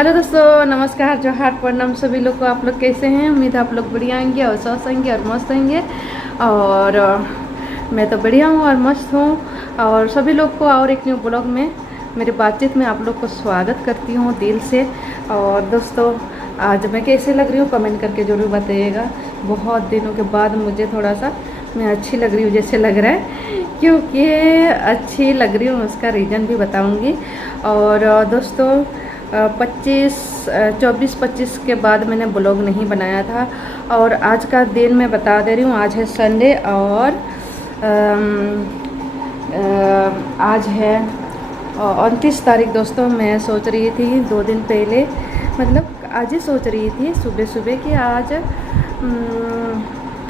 Hello दोस्तों, नमस्कार, जोहार, प्रणाम सभी लोग को। आप लोग कैसे हैं? उम्मीद है आप लोग बढ़िया होंगे और स्वस्थ होंगे और मस्त होंगे। और मैं तो बढ़िया हूँ और मस्त हूँ। और सभी लोग को और एक न्यू ब्लॉग में मेरी बातचीत में आप लोग को स्वागत करती हूँ दिल से। और दोस्तों, आज मैं कैसे लग रही हूँ कमेंट करके ज़रूर बताइएगा। बहुत दिनों के बाद मुझे थोड़ा सा मैं अच्छी लग रही हूँ जैसे लग रहा है, क्योंकि अच्छी लग रही हूँ उसका रीज़न भी बताऊँगी। और दोस्तों, 24-25 के बाद मैंने ब्लॉग नहीं बनाया था। और आज का दिन मैं बता दे रही हूँ, आज है संडे और आज है 29 तारीख। दोस्तों, मैं सोच रही थी 2 दिन पहले, मतलब आज ही सोच रही थी सुबह सुबह कि आज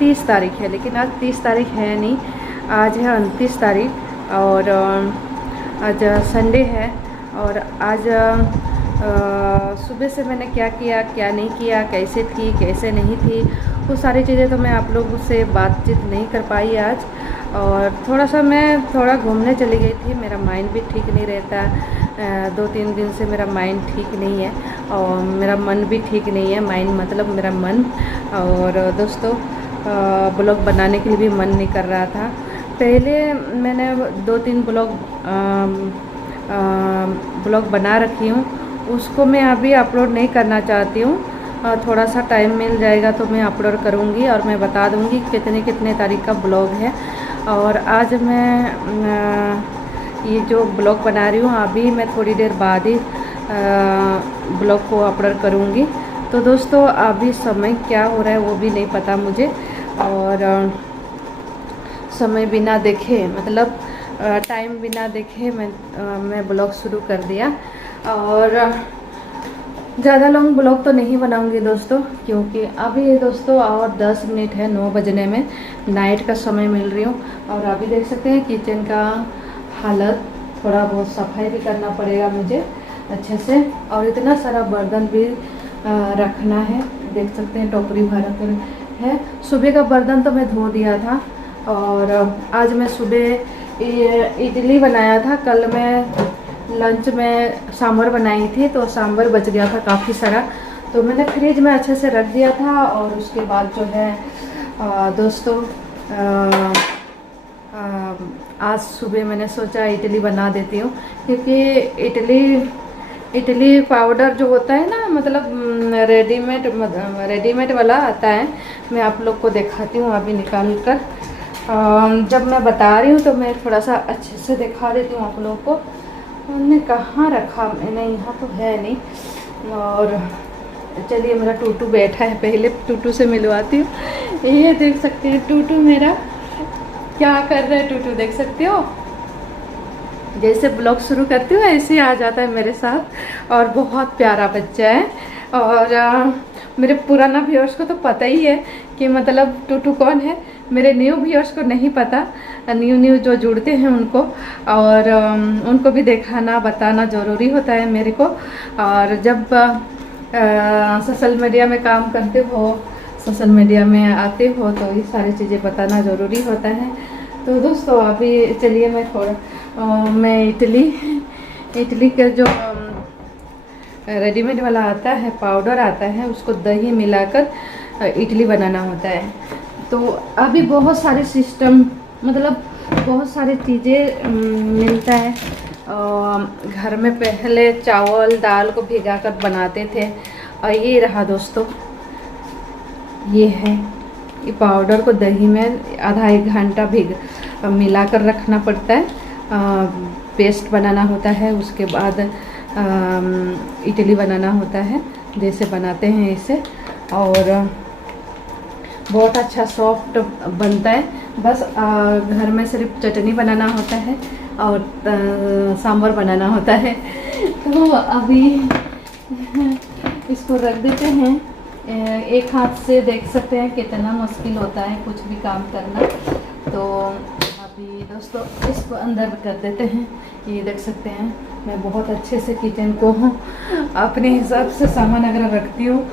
30 तारीख है, लेकिन आज 30 तारीख है नहीं, आज है 29 तारीख। और आज संडे है। और आज सुबह से मैंने क्या किया क्या नहीं किया, कैसे थी कैसे नहीं थी, वो सारी चीज़ें तो मैं आप लोगों से बातचीत नहीं कर पाई आज। और थोड़ा सा मैं घूमने चली गई थी, मेरा माइंड भी ठीक नहीं रहता। 2-3 दिन से मेरा माइंड ठीक नहीं है और मेरा मन भी ठीक नहीं है। माइंड मतलब मेरा मन। और दोस्तों, ब्लॉग बनाने के लिए भी मन नहीं कर रहा था। पहले मैंने 2-3 ब्लॉग बना रखी हूँ, उसको मैं अभी अपलोड नहीं करना चाहती हूँ। थोड़ा सा टाइम मिल जाएगा तो मैं अपलोड करूँगी और मैं बता दूँगी कितने तारीख का ब्लॉग है। और आज मैं ये जो ब्लॉग बना रही हूँ अभी मैं थोड़ी देर बाद ही ब्लॉग को अपलोड करूँगी। तो दोस्तों, अभी समय क्या हो रहा है वो भी नहीं पता मुझे। और समय बिना देखे, मतलब टाइम बिना देखे मैं ब्लॉग शुरू कर दिया। और ज़्यादा लॉन्ग ब्लॉग तो नहीं बनाऊंगी दोस्तों, क्योंकि अभी दोस्तों और 10 मिनट है 9 बजने में, नाइट का समय मिल रही हूँ। और अभी देख सकते हैं किचन का हालत, थोड़ा बहुत सफाई भी करना पड़ेगा मुझे अच्छे से। और इतना सारा बर्तन भी रखना है, देख सकते हैं टोकरी भर कर है। सुबह का बर्तन तो मैं धो दिया था। और आज मैं सुबह इडली बनाया था। कल मैं लंच में सांभर बनाई थी, तो सांभर बच गया था काफ़ी सारा, तो मैंने फ्रिज में अच्छे से रख दिया था। और उसके बाद जो है दोस्तों, आज सुबह मैंने सोचा इडली बना देती हूँ, क्योंकि इडली पाउडर जो होता है ना, मतलब रेडीमेड वाला आता है। मैं आप लोग को दिखाती हूँ अभी निकाल कर। जब मैं बता रही हूँ तो मैं थोड़ा सा अच्छे से दिखा देती हूँ आप लोगों को। मैंने कहाँ रखा, मैंने यहाँ तो है नहीं। और चलिए, मेरा टूटू बैठा है, पहले टूटू से मिलवाती हूँ। ये देख सकते हैं टूटू मेरा क्या कर रहा है। टूटू देख सकते हो, जैसे ब्लॉग शुरू करती हूँ ऐसे ही आ जाता है मेरे साथ। और बहुत प्यारा बच्चा है। और मेरे पुराना व्यूअर्स को तो पता ही है कि मतलब टूटू कौन है। मेरे न्यू व्यूअर्स को नहीं पता, न्यू जो जुड़ते हैं उनको। और उनको भी दिखाना बताना ज़रूरी होता है मेरे को। और जब सोशल मीडिया में काम करते हो, सोशल मीडिया में आते हो, तो ये सारी चीज़ें बताना ज़रूरी होता है। तो दोस्तों, अभी चलिए मैं इडली का जो रेडीमेड वाला आता है, पाउडर आता है, उसको दही मिलाकर इडली बनाना होता है। तो अभी बहुत सारे सिस्टम, मतलब बहुत सारी चीज़ें मिलता है। घर में पहले चावल दाल को भिगाकर बनाते थे। और ये रहा दोस्तों, ये है, ये पाउडर को दही में आधा 1 घंटा मिलाकर रखना पड़ता है। पेस्ट बनाना होता है, उसके बाद इडली बनाना होता है, जैसे बनाते हैं इसे। और बहुत अच्छा सॉफ्ट बनता है। बस घर में सिर्फ चटनी बनाना होता है और सांभर बनाना होता है। तो अभी इसको रख देते हैं। एक हाथ से देख सकते हैं कितना मुश्किल होता है कुछ भी काम करना। तो अभी दोस्तों, इसको अंदर कर देते हैं। ये देख सकते हैं मैं बहुत अच्छे से किचन को अपने हिसाब से सामान अगर रखती हूँ।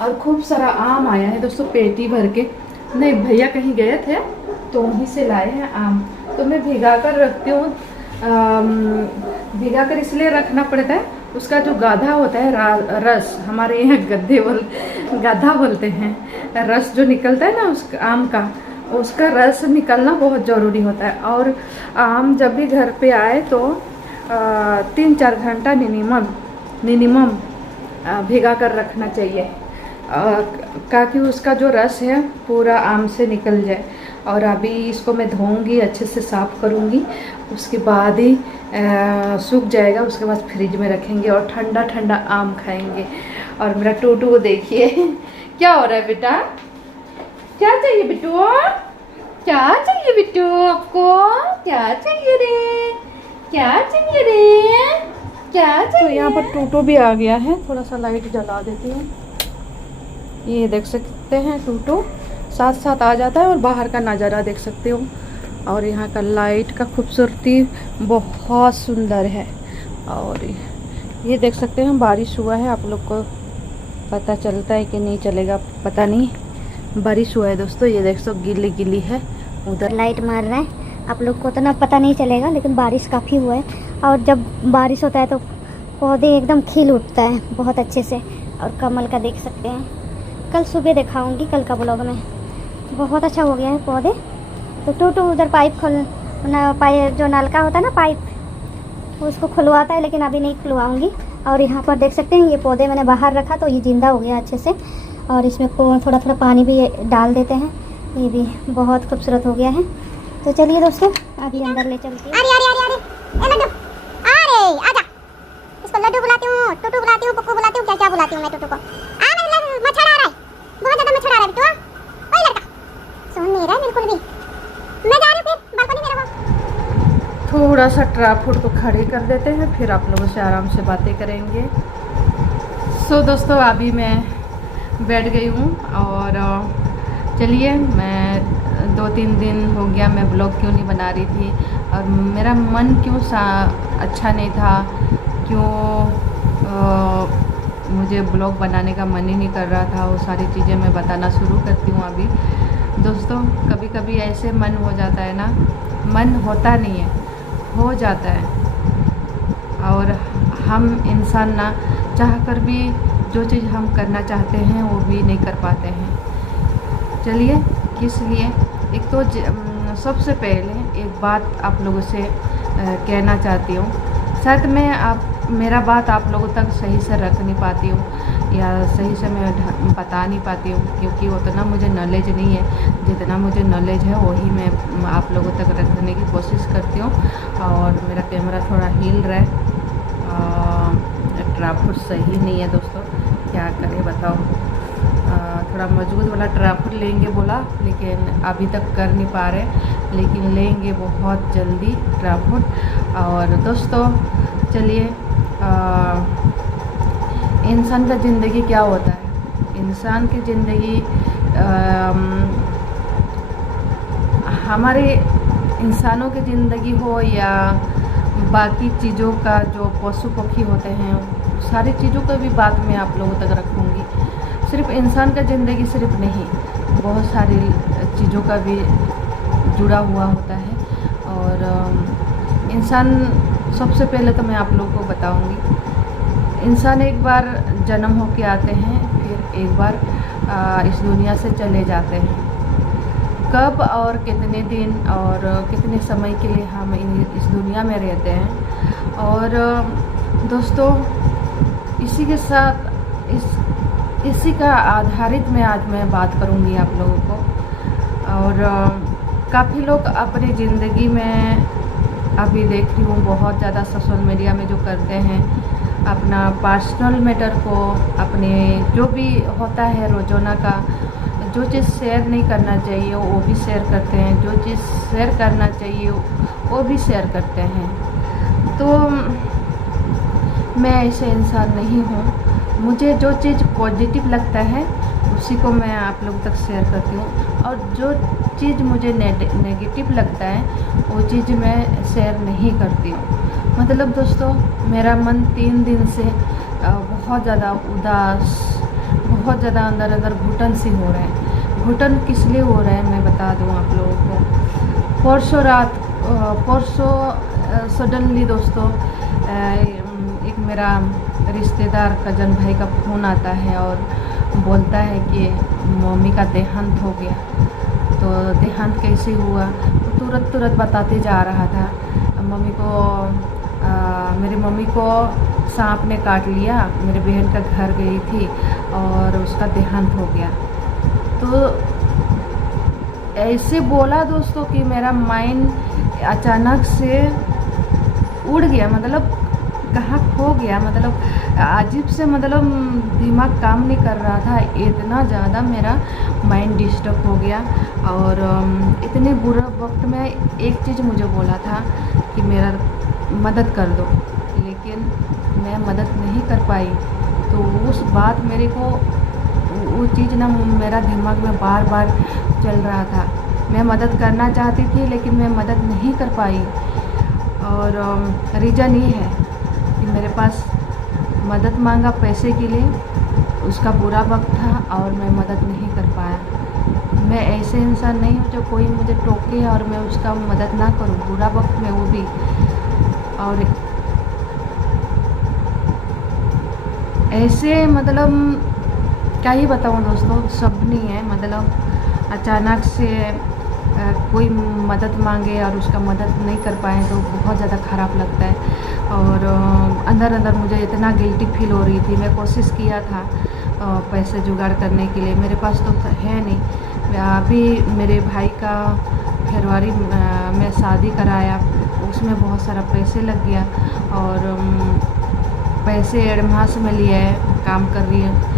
और खूब सारा आम आया है दोस्तों, पेटी भर के। नहीं, भैया कहीं गए थे तो वहीं से लाए हैं आम, तो मैं भिगा कर रखती हूँ भिगा कर इसलिए रखना पड़ता है, उसका जो गाधा होता है रस, हमारे यहाँ गाधा बोलते हैं, रस जो निकलता है ना उस आम का, उसका रस निकलना बहुत ज़रूरी होता है। और आम जब भी घर पे आए तो 3-4 घंटा मिनिमम भिगा कर रखना चाहिए, ताकि उसका जो रस है पूरा आम से निकल जाए। और अभी इसको मैं धोऊंगी, अच्छे से साफ़ करूंगी, उसके बाद ही सूख जाएगा, उसके बाद फ्रिज में रखेंगे और ठंडा ठंडा आम खाएंगे। और मेरा टूटू को देखिए क्या हो रहा है बेटा, क्या चाहिए बिट्टू, क्या चाहिए बिट्टू, आपको क्या चाहिए रे, क्या चाहिए रे, क्या चाहिए। तो यहाँ पर टूटू भी आ गया है, थोड़ा सा लाइट जला देती हूँ। ये देख सकते हैं टूटू साथ साथ आ जाता है और बाहर का नज़ारा देख सकते हो। और यहाँ का लाइट का खूबसूरती बहुत सुंदर है। और ये देख सकते हैं बारिश हुआ है, आप लोग को पता चलता है कि नहीं चलेगा पता नहीं, बारिश हुआ है दोस्तों। ये देख सकते गिल्ली गिल्ली है, उधर लाइट मार रहा है, आप लोग को तो ना पता नहीं चलेगा, लेकिन बारिश काफ़ी हुआ है। और जब बारिश होता है तो पौधे एकदम खिल उठता है बहुत अच्छे से। और कमल का देख सकते हैं, कल सुबह दिखाऊंगी, कल का ब्लॉग में। बहुत अच्छा हो गया है पौधे। तो टूटू उधर पाइप जो नलका होता है ना पाइप, उसको खुलवाता है, लेकिन अभी नहीं खुलवाऊंगी। और यहाँ पर देख सकते हैं ये पौधे मैंने बाहर रखा तो ये जिंदा हो गया अच्छे से। और इसमें थोड़ा थोड़ा पानी भी डाल देते हैं, ये भी बहुत खूबसूरत हो गया है। तो चलिए दोस्तों अभी अंदर ले चलती हूँ। आजा, इसको लड्डू बुलाती हूँ, टूटू बुलाती हूँ, पप्पू बुलाती हूँ, क्या क्या बुलाती हूँ मैं टूटू को। मच्छर आ रहा है, बहुत ज्यादा मच्छर आ रहा है बिट्टू। ओए लड़का सुन नहीं रहा है बिल्कुल भी, मैं जा रही हूँ फिर बालकनी में रहो। थोड़ा सा ट्राफुट को खड़े कर देते हैं, फिर आप लोगों से आराम से बातें करेंगे। सो दोस्तों अभी मैं बैठ गई हूँ और चलिए, मैं 2-3 दिन हो गया मैं ब्लॉग क्यों नहीं बना रही थी, और मेरा मन क्यों अच्छा नहीं था, क्यों मुझे ब्लॉग बनाने का मन ही नहीं कर रहा था। वो सारी चीज़ें मैं बताना शुरू करती हूँ अभी। दोस्तों कभी कभी ऐसे मन हो जाता है ना, मन होता नहीं है, हो जाता है। और हम इंसान ना चाह कर भी जो चीज़ हम करना चाहते हैं वो भी नहीं कर पाते हैं। चलिए किस लिए, एक तो सबसे पहले एक बात आप लोगों से कहना चाहती हूँ। शायद मैं मेरा बात आप लोगों तक सही से रख नहीं पाती हूँ, या सही से मैं बता नहीं पाती हूँ, क्योंकि उतना मुझे नॉलेज नहीं है। जितना मुझे नॉलेज है वही मैं आप लोगों तक रखने की कोशिश करती हूँ। और मेरा कैमरा थोड़ा हिल रहा है, ट्राफुट सही नहीं है दोस्तों, क्या करें बताओ। थोड़ा मजबूत वाला ट्राफुट लेंगे बोला, लेकिन अभी तक कर नहीं पा रहे, लेकिन लेंगे बहुत जल्दी ट्राफुट। और दोस्तों चलिए, इंसान का ज़िंदगी क्या होता है, इंसान की ज़िंदगी हमारे इंसानों की ज़िंदगी हो या बाकी चीज़ों का, जो पशु पक्षी होते हैं, सारी चीज़ों का भी बात मैं आप लोगों तक रखूँगी। सिर्फ इंसान का ज़िंदगी सिर्फ नहीं, बहुत सारी चीज़ों का भी जुड़ा हुआ होता है। और इंसान सबसे पहले तो मैं आप लोगों को बताऊंगी, इंसान एक बार जन्म होके आते हैं, फिर एक बार इस दुनिया से चले जाते हैं। कब और कितने दिन और कितने समय के लिए हम इस दुनिया में रहते हैं। और दोस्तों इसी के साथ इसी का आधारित मैं बात करूंगी आप लोगों को। और काफ़ी लोग अपनी ज़िंदगी में अभी देख रही हूँ बहुत ज़्यादा सोशल मीडिया में जो करते हैं, अपना पर्सनल मैटर को, अपने जो भी होता है रोज़ाना का, जो चीज़ शेयर नहीं करना चाहिए वो भी शेयर करते हैं, जो चीज़ शेयर करना चाहिए वो भी शेयर करते हैं। तो मैं ऐसे इंसान नहीं हूँ। मुझे जो चीज़ पॉजिटिव लगता है उसी को मैं आप लोगों तक शेयर करती हूँ, और जो चीज़ मुझे नेगेटिव लगता है वो चीज़ मैं शेयर नहीं करती हूँ। मतलब दोस्तों मेरा मन 3 दिन से बहुत ज़्यादा उदास, बहुत ज़्यादा अंदर घुटन सी हो रहा है। घुटन किस लिए हो रहा है मैं बता दूँ आप लोगों को। परसों सडनली दोस्तों मेरा रिश्तेदार कज़न भाई का फ़ोन आता है और बोलता है कि मम्मी का देहांत हो गया। तो देहांत कैसे हुआ, तो तुरंत तुरंत बताते जा रहा था। मम्मी को मेरी मम्मी को सांप ने काट लिया, मेरी बहन का घर गई थी और उसका देहांत हो गया। तो ऐसे बोला दोस्तों कि मेरा माइंड अचानक से उड़ गया, मतलब कहाँ खो गया, मतलब अजीब से, मतलब दिमाग काम नहीं कर रहा था। इतना ज़्यादा मेरा माइंड डिस्टर्ब हो गया। और इतने बुरे वक्त में एक चीज़ मुझे बोला था कि मेरा मदद कर दो, लेकिन मैं मदद नहीं कर पाई। तो उस बात मेरे को वो चीज़ ना मेरा दिमाग में बार बार चल रहा था। मैं मदद करना चाहती थी लेकिन मैं मदद नहीं कर पाई। और रीज़न ये है कि मेरे पास मदद मांगा पैसे के लिए, उसका बुरा वक्त था और मैं मदद नहीं कर पाया। मैं ऐसे इंसान नहीं हूँ जो कोई मुझे टोके और मैं उसका मदद ना करूँ, बुरा वक्त में वो भी। और ऐसे मतलब क्या ही बताऊँ दोस्तों, सब नहीं है। मतलब अचानक से कोई मदद मांगे और उसका मदद नहीं कर पाए तो बहुत ज़्यादा ख़राब लगता है। और अंदर अंदर मुझे इतना गिल्टी फील हो रही थी। मैं कोशिश किया था पैसे जुगाड़ करने के लिए, मेरे पास तो है नहीं। अभी मेरे भाई का फरवरी में शादी कराया, उसमें बहुत सारा पैसे लग गया। और पैसे एडवांस में लिया है, काम कर रही है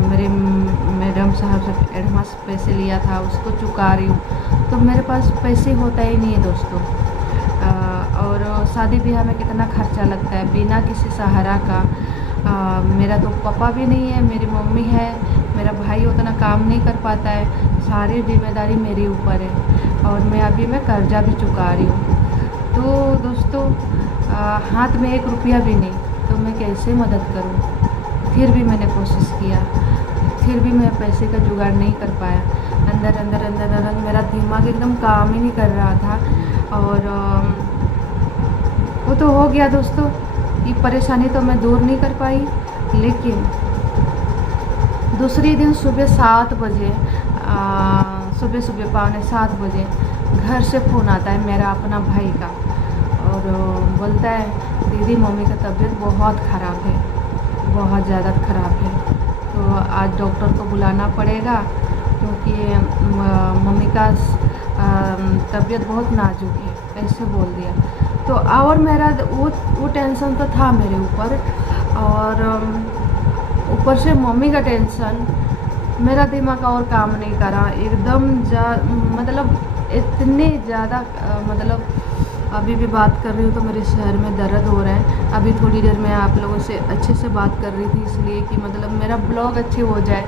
मेरे मैडम साहब से एडवांस पैसे लिया था, उसको चुका रही हूँ। तो मेरे पास पैसे होता ही नहीं है दोस्तों। और शादी ब्याह में कितना खर्चा लगता है बिना किसी सहारा का। मेरा तो पापा भी नहीं है, मेरी मम्मी है, मेरा भाई उतना काम नहीं कर पाता है, सारी जिम्मेदारी मेरे ऊपर है। और मैं कर्जा भी चुका रही हूँ। तो दोस्तों हाथ में 1 रुपया भी नहीं, तो मैं कैसे मदद करूँ। फिर भी मैंने कोशिश किया, फिर भी मैं पैसे का जुगाड़ नहीं कर पाया। अंदर अंदर अंदर अंदर मेरा दिमाग एकदम काम ही नहीं कर रहा था। और वो तो हो गया दोस्तों, ये परेशानी तो मैं दूर नहीं कर पाई। लेकिन दूसरे दिन सुबह 7 बजे, सुबह 5:45 बजे घर से फ़ोन आता है मेरा अपना भाई का। और बोलता है दीदी मम्मी का तबीयत बहुत ख़राब है, बहुत ज़्यादा ख़राब है, तो आज डॉक्टर को बुलाना पड़ेगा क्योंकि मम्मी का तबीयत बहुत नाजुक है, ऐसे बोल दिया। तो और मेरा वो टेंशन तो था मेरे ऊपर, और ऊपर से मम्मी का टेंशन, मेरा दिमाग और काम नहीं करा एकदम। मतलब इतने ज़्यादा मतलब अभी भी बात कर रही हूँ तो मेरे शहर में दर्द हो रहा है। अभी थोड़ी देर में आप लोगों से अच्छे से बात कर रही थी इसलिए कि मतलब मेरा ब्लॉग अच्छे हो जाए,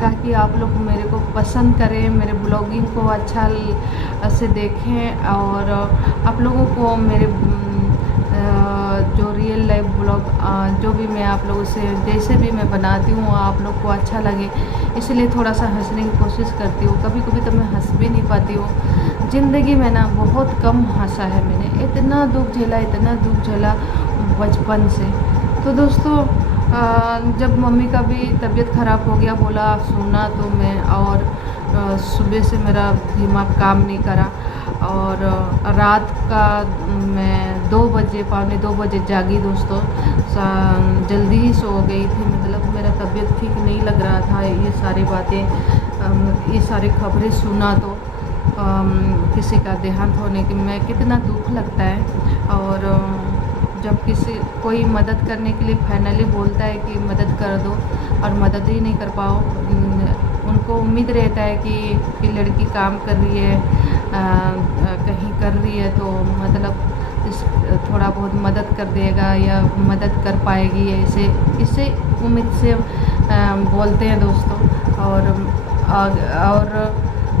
ताकि आप लोग मेरे को पसंद करें, मेरे ब्लॉगिंग को अच्छा से देखें। और आप लोगों को मेरे जो रियल लाइफ ब्लॉग जो भी मैं आप लोगों से जैसे भी मैं बनाती हूँ आप लोग को अच्छा लगे, इसलिए थोड़ा सा हंसने की कोशिश करती हूँ। कभी कभी तो मैं हंस भी नहीं पाती हूँ। ज़िंदगी में ना बहुत कम हंसा है मैंने, इतना दुख झेला बचपन से। तो दोस्तों जब मम्मी का भी तबीयत ख़राब हो गया, बोला सुना तो मैं, और सुबह से मेरा दिमाग काम नहीं करा। और रात का मैं 2 बजे, 1:45 बजे जागी दोस्तों। जल्दी ही सो गई थी, मतलब मेरा तबीयत ठीक नहीं लग रहा था। ये सारी बातें, ये सारी खबरें सुना तो किसी का देहांत होने की मैं कितना दुख लगता है। और जब कोई मदद करने के लिए फाइनली बोलता है कि मदद कर दो और मदद ही नहीं कर पाओ, उनको उम्मीद रहता है कि लड़की काम कर रही है, कहीं कर रही है तो मतलब थोड़ा बहुत मदद कर देगा या मदद कर पाएगी, ऐसे इससे उम्मीद से बोलते हैं दोस्तों। और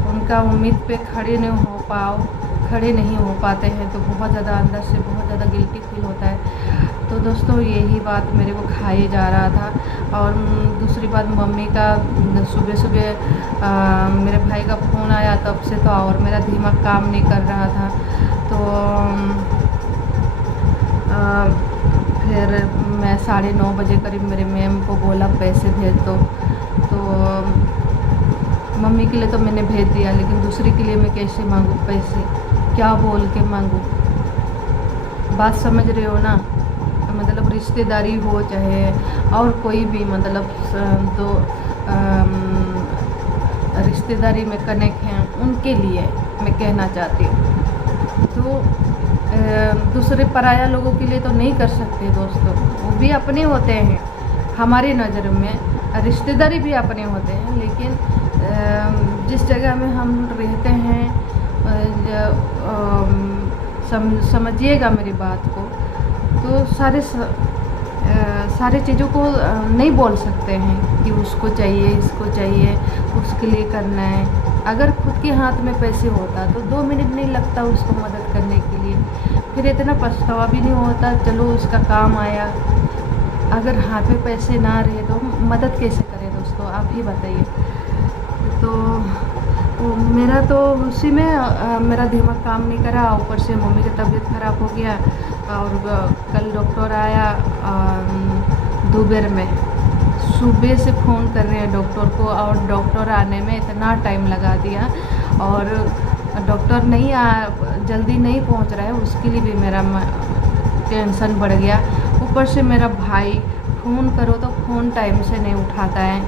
उनका उम्मीद पे खड़े नहीं हो पाते हैं तो बहुत ज़्यादा अंदर से बहुत ज़्यादा गिल्टी फील होता है। तो दोस्तों यही बात मेरे को खाई जा रहा था। और दूसरी बात मम्मी का सुबह मेरे भाई का फ़ोन आया तब से तो और मेरा दिमाग काम नहीं कर रहा था। तो फिर मैं 9:30 बजे करीब मेरे मैम को बोला पैसे भेज दो, तो मम्मी के लिए तो मैंने भेज दिया, लेकिन दूसरी के लिए मैं कैसे मांगूँ पैसे, क्या बोल के मांगूँ? बात समझ रहे हो ना? मतलब रिश्तेदारी हो चाहे और कोई भी, मतलब तो रिश्तेदारी में कनेक्ट हैं, उनके लिए मैं कहना चाहती हूँ। तो दूसरे पराया लोगों के लिए तो नहीं कर सकते दोस्तों, वो भी अपने होते हैं हमारी नज़र में, रिश्तेदारी भी अपने होते हैं, लेकिन जिस जगह में हम रहते हैं, समझिएगा मेरी बात को, तो सारे चीज़ों को नहीं बोल सकते हैं कि उसको चाहिए, इसको चाहिए, उसके लिए करना है। अगर खुद के हाथ में पैसे होता तो 2 मिनट नहीं लगता उसको मदद करने के लिए, फिर इतना पछतावा भी नहीं होता, चलो उसका काम आया। अगर हाथ में पैसे ना रहे तो मदद कैसे करें दोस्तों, आप ही बताइए। तो मेरा तो उसी में मेरा दिमाग काम नहीं करा, ऊपर से मम्मी की तबीयत ख़राब हो गया, और कल डॉक्टर आया दोपहर में, सुबह से फ़ोन कर रहे हैं डॉक्टर को, और डॉक्टर आने में इतना टाइम लगा दिया, और डॉक्टर जल्दी नहीं पहुंच रहा है, उसके लिए भी मेरा टेंशन बढ़ गया। ऊपर से मेरा भाई फ़ोन करो तो फ़ोन टाइम से नहीं उठाता है,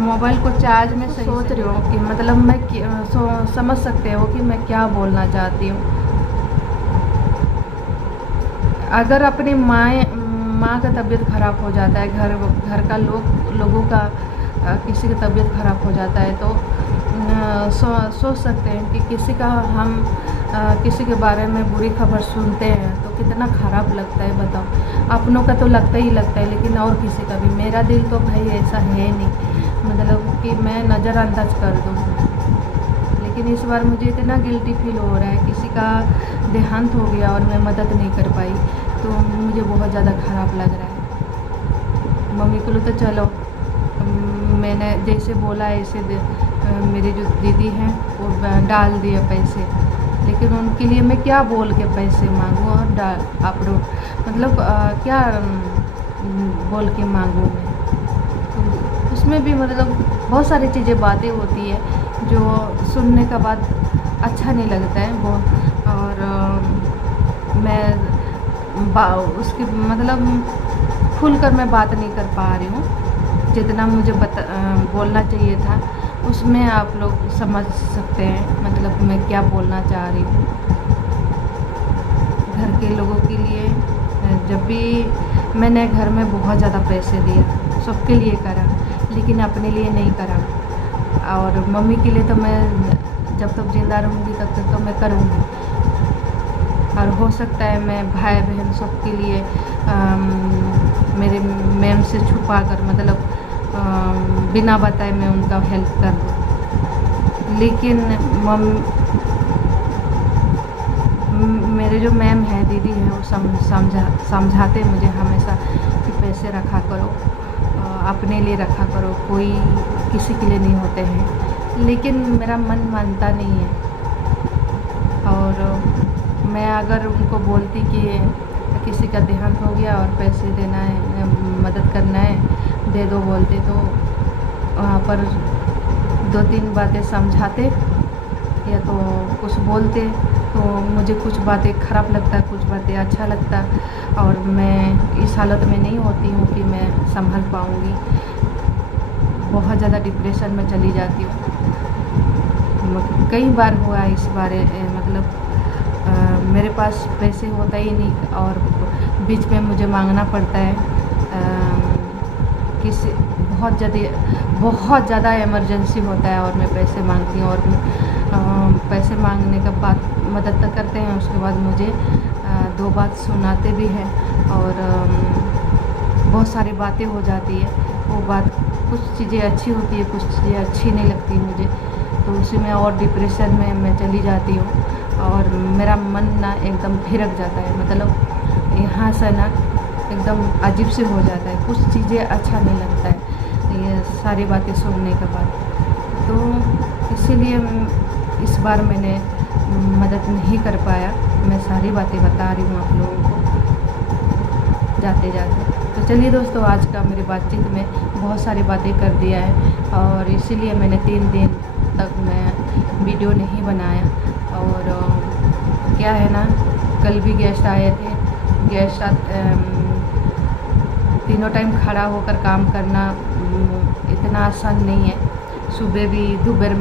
मोबाइल को चार्ज में सोच रही हूँ कि मतलब मैं समझ सकते हो कि मैं क्या बोलना चाहती हूँ। अगर अपनी माँ का तबीयत ख़राब हो जाता है, घर का लोगों का किसी की तबीयत ख़राब हो जाता है, तो सोच सकते हैं कि किसी के बारे में बुरी खबर सुनते हैं तो कितना ख़राब लगता है, बताओ। अपनों का तो लगता ही लगता है, लेकिन और किसी का भी। मेरा दिल तो भाई ऐसा है नहीं, मतलब कि मैं नज़रअंदाज कर दूँ, लेकिन इस बार मुझे इतना गिल्टी फील हो रहा है, किसी का देहांत हो गया और मैं मदद नहीं कर पाई, तो मुझे बहुत ज़्यादा ख़राब लग रहा है। मम्मी को तो चलो, मैंने जैसे बोला ऐसे मेरी जो दीदी हैं वो डाल दिए पैसे, लेकिन उनके लिए मैं क्या बोल के पैसे मांगूँ और मतलब क्या बोल के मांगूँ मैं? तो उसमें भी मतलब बहुत सारी बातें होती है जो सुनने का बाद अच्छा नहीं लगता है वो, और मैं उसकी मतलब खुलकर मैं बात नहीं कर पा रही हूँ, जितना मुझे बोलना चाहिए था उसमें आप लोग समझ सकते हैं मतलब मैं क्या बोलना चाह रही हूँ। घर के लोगों के लिए जब भी मैंने घर में बहुत ज़्यादा पैसे दिए, सबके लिए करा, लेकिन अपने लिए नहीं करा, और मम्मी के लिए तो मैं जब तक जिंदा रहूँगी तब तक तो मैं करूँगी, और हो सकता है मैं भाई बहन सबके लिए मेरे मैम से छुपा कर मतलब बिना बताए मैं उनका हेल्प कर दूँ, लेकिन मेरे जो मैम है, दीदी है, वो समझाते मुझे हमेशा कि पैसे रखा करो, अपने लिए रखा करो, कोई किसी के लिए नहीं होते हैं, लेकिन मेरा मन मानता नहीं है। और मैं अगर उनको बोलती कि किसी का देहांत हो गया और पैसे देना है, मदद करना है, दे दो बोलते, तो वहाँ पर 2-3 बातें समझाते या तो कुछ बोलते, तो मुझे कुछ बातें ख़राब लगता, कुछ बातें अच्छा लगता, और मैं इस हालत में नहीं होती हूँ कि मैं संभल पाऊँगी, बहुत ज़्यादा डिप्रेशन में चली जाती हूँ। कई बार हुआ इस बारे मतलब मेरे पास पैसे होता ही नहीं और बीच में मुझे मांगना पड़ता है, किसी बहुत ज़्यादा इमरजेंसी होता है और मैं पैसे मांगती हूँ, और पैसे मांगने के बाद मदद तो करते हैं, उसके बाद मुझे 2 बात सुनाते भी हैं, और बहुत सारी बातें हो जाती है। वो बात कुछ चीज़ें अच्छी होती है, कुछ चीज़ें अच्छी नहीं लगती मुझे, तो उसी में और डिप्रेशन में मैं चली जाती हूँ, और मेरा मन ना एकदम फिरक जाता है, मतलब यहाँ से ना एकदम अजीब से हो जाता है, कुछ चीज़ें अच्छा नहीं लगता है ये सारी बातें सुनने के बाद। तो इसीलिए इस बार मैंने मदद नहीं कर पाया, मैं सारी बातें बता रही हूँ आप लोगों को। जाते जाते। तो चलिए दोस्तों, आज का मेरी बातचीत में बहुत सारी बातें कर दिया है और इसीलिए मैंने 3 दिन तक मैं वीडियो नहीं बनाया। और क्या है ना, कल भी गेस्ट आए थे। गेस्ट तीनों टाइम खड़ा होकर काम करना इतना आसान नहीं है। सुबह भी दोपहर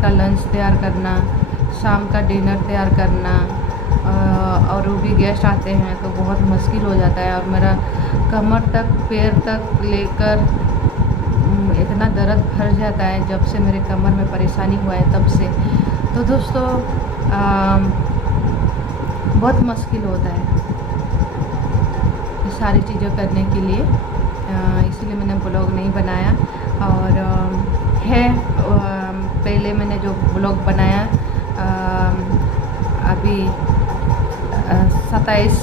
का लंच तैयार करना, शाम का डिनर तैयार करना, और वो भी गेस्ट आते हैं तो बहुत मुश्किल हो जाता है। और मेरा कमर तक पैर तक लेकर इतना दर्द भर जाता है जब से मेरे कमर में परेशानी हुआ है तब से। तो दोस्तों बहुत मुश्किल होता है ये सारी चीज़ें करने के लिए, इसीलिए मैंने ब्लॉग नहीं बनाया। और पहले मैंने जो ब्लॉग बनाया अभी 26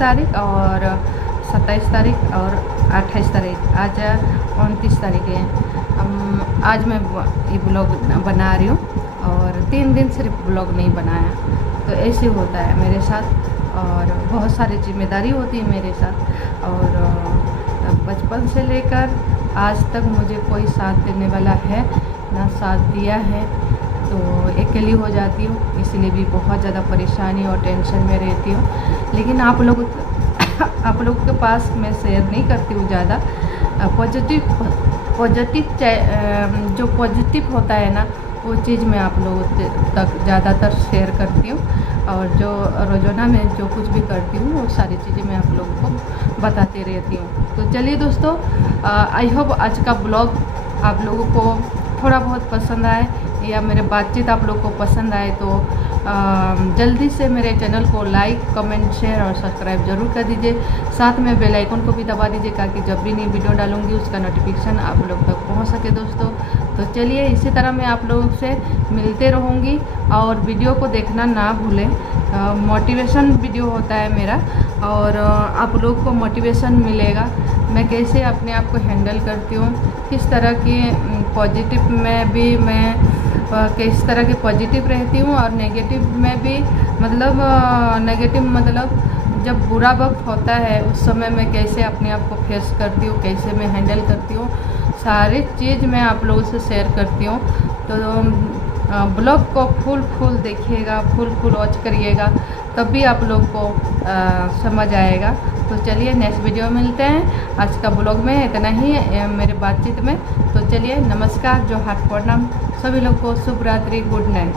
तारीख और 27 तारीख और 28 तारीख, आज 29 तारीख है। आज मैं ये ब्लॉग बना रही हूँ और 3 दिन सिर्फ ब्लॉग नहीं बनाया। तो ऐसे होता है मेरे साथ और बहुत सारी जिम्मेदारी होती है मेरे साथ। और बचपन से लेकर आज तक मुझे कोई साथ देने वाला है ना, साथ दिया है, तो अकेली हो जाती हूँ। इसलिए भी बहुत ज़्यादा परेशानी और टेंशन में रहती हूँ। लेकिन आप लोगों के पास मैं शेयर नहीं करती हूँ ज़्यादा। पॉजिटिव जो पॉजिटिव होता है ना, वो चीज़ मैं आप लोगों तक ज़्यादातर शेयर करती हूँ। और जो रोज़ाना में जो कुछ भी करती हूँ वो सारी चीज़ें मैं आप लोगों को बताती रहती हूँ। तो चलिए दोस्तों, आई होप आज का ब्लॉग आप लोगों को थोड़ा बहुत पसंद आए या मेरे बातचीत आप लोगों को पसंद आए तो जल्दी से मेरे चैनल को लाइक, कमेंट, शेयर और सब्सक्राइब ज़रूर कर दीजिए। साथ में बेल आइकन को भी दबा दीजिए ताकि जब भी नई वीडियो डालूंगी उसका नोटिफिकेशन आप लोग तक पहुंच सके दोस्तों। तो चलिए, इसी तरह मैं आप लोगों से मिलते रहूँगी और वीडियो को देखना ना भूलें। मोटिवेशन वीडियो होता है मेरा और आप लोग को मोटिवेशन मिलेगा मैं कैसे अपने आप को हैंडल करती हूँ, किस तरह की पॉजिटिव में भी मैं किस तरह की पॉजिटिव रहती हूँ और नेगेटिव में भी, मतलब नेगेटिव मतलब जब बुरा वक्त होता है उस समय मैं कैसे अपने आप को फेस करती हूँ, कैसे मैं हैंडल करती हूँ, सारी चीज़ मैं आप लोगों से शेयर करती हूँ। तो ब्लॉग को फुल देखिएगा, फुल वॉच करिएगा, तब भी आप लोग को समझ आएगा। तो चलिए नेक्स्ट वीडियो में मिलते हैं। आज का ब्लॉग में इतना ही मेरे बातचीत में। तो चलिए, नमस्कार, जोहार, प्रणाम, सभी लोग को शुभ रात्रि, गुड नाइट।